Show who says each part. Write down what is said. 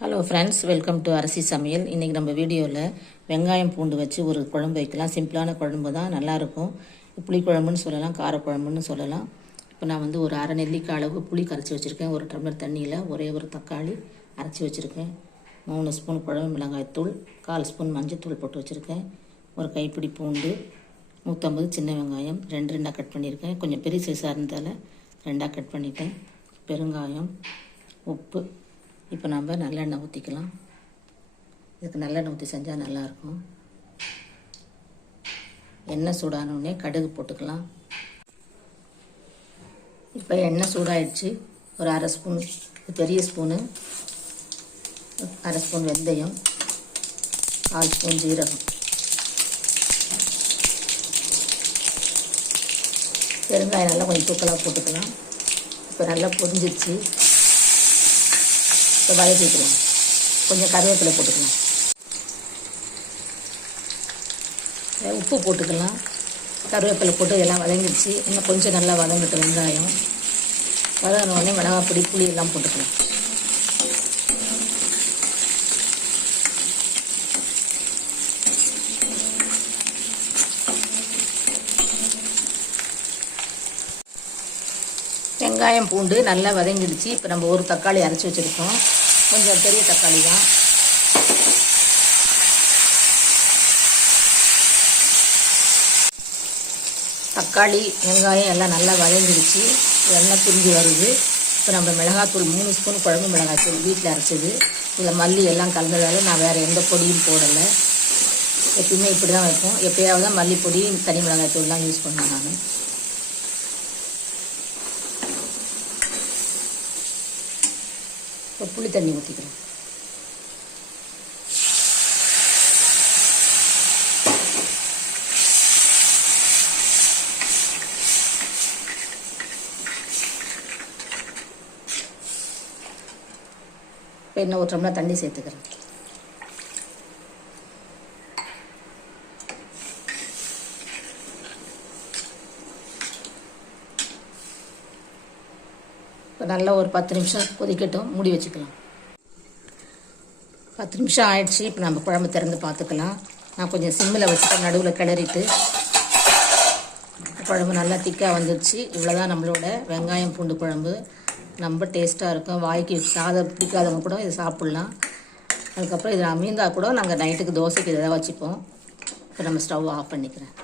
Speaker 1: Hello friends welcome to அரிசி சமையல். இன்றைக்கி நம்ம வீடியோவில் வெங்காயம் பூண்டு வச்சு ஒரு குழம்பு வைக்கலாம். சிம்பிளான குழம்பு தான். நல்லாயிருக்கும் புளி குழம்புன்னு சொல்லலாம். காரக்குழம்புன்னு சொல்லலாம். இப்போ நான் வந்து ஒரு அரை நெல்லிக்காய் அளவு புளி கரைச்சி வச்சுருக்கேன். ஒரு டம்ளர் தண்ணியில் ஒரே ஒரு தக்காளி அரைச்சி வச்சுருக்கேன். மூணு ஸ்பூன் குழம்பு மிளகாய் தூள் கால் ஸ்பூன் மஞ்சத்தூள் போட்டு வச்சுருக்கேன். ஒரு கைப்பிடி பூண்டு நூற்றம்பது சின்ன வெங்காயம் ரெண்டு ரெண்டாக கட் பண்ணியிருக்கேன். கொஞ்சம் பெரிய சைஸாக இருந்ததால் ரெண்டாக கட் பண்ணிட்டேன். பெருங்காயம் உப்பு இப்போ நம்ம நல்லெண்ணெய் ஊற்றிக்கலாம் இதுக்கு நல்லெண்ணெய் ஊற்றி செஞ்சால் நல்லாயிருக்கும். எண்ணெய் சூடானோடனே கடுகு போட்டுக்கலாம். இப்போ எண்ணெய் சூடாயிடுச்சு. ஒரு அரை ஸ்பூன் பெரிய ஸ்பூனு அரை ஸ்பூன் வெந்தயம் கால் ஸ்பூன் ஜீரகம். பெருங்காயம் நல்லா கொஞ்சம் தூக்கலாக போட்டுக்கலாம். இப்போ நல்லா பொரிஞ்சிருச்சு. இப்போ வதக்கிக்கலாம் கொஞ்சம் கருவேப்பிலை போட்டுக்கலாம். உப்பு போட்டுக்கலாம். கருவேப்பிலை போட்டு எல்லாம் வதங்கிடுச்சு. இன்னும் கொஞ்சம் நல்லா வதங்கிட்டு வெங்காயம். வதங்கின உடனே மிளகாப்பொடி புளி எல்லாம் போட்டுக்கலாம். வெங்காயம் பூண்டு நல்லா வதங்கிடுச்சு. இப்போ நம்ம ஒரு தக்காளி அரைச்சி வச்சுருக்கோம். கொஞ்சம் பெரிய தக்காளி தான். தக்காளி வெங்காயம் எல்லாம் நல்லா வதங்கிடுச்சு. எண்ணெய் பிரிஞ்சு வருது. இப்போ நம்ம மிளகாத்தூள் மூணு ஸ்பூன் குழம்பு மிளகாத்தூள் வீட்டில் அரைச்சது. இதில் மல்லி எல்லாம் கலந்ததால் நான் வேறு எந்த பொடியும் போடலை. எப்பயுமே இப்படி தான் வைப்போம். எப்பயாவது தான் மல்லிப்பொடி தனி மிளகாத்தூள்லாம் யூஸ் பண்ணுவேன் நான். இப்போ புளி தண்ணி ஊற்றிக்கிறேன் இப்போ இன்னும் ஒரு டம்ளர் தண்ணி சேர்த்துக்கிறேன். இப்போ நல்லா ஒரு பத்து நிமிஷம் கொதிக்கட்டும் மூடி வச்சுக்கலாம். பத்து நிமிஷம் ஆயிடுச்சு இப்போ நம்ம குழம்பு திறந்து பார்த்துக்கலாம். நான் கொஞ்சம் சிம்மில் வச்சுட்டு நடுவில் கிளறிட்டு குழம்பு நல்லா திக்காக வந்துடுச்சு. இவ்வளோதான் நம்மளோட வெங்காயம் பூண்டு குழம்பு. ரொம்ப டேஸ்ட்டாக இருக்கும். வாய்க்கு சாதம் பிடிக்காதவங்க கூட இதை சாப்பிட்லாம். அதுக்கப்புறம் இது அமைந்தால் கூட நாங்கள் நைட்டுக்கு தோசைக்கு இதை வச்சுப்போம். இப்போ நம்ம ஸ்டவ் ஆஃப் பண்ணிக்கிறேன்.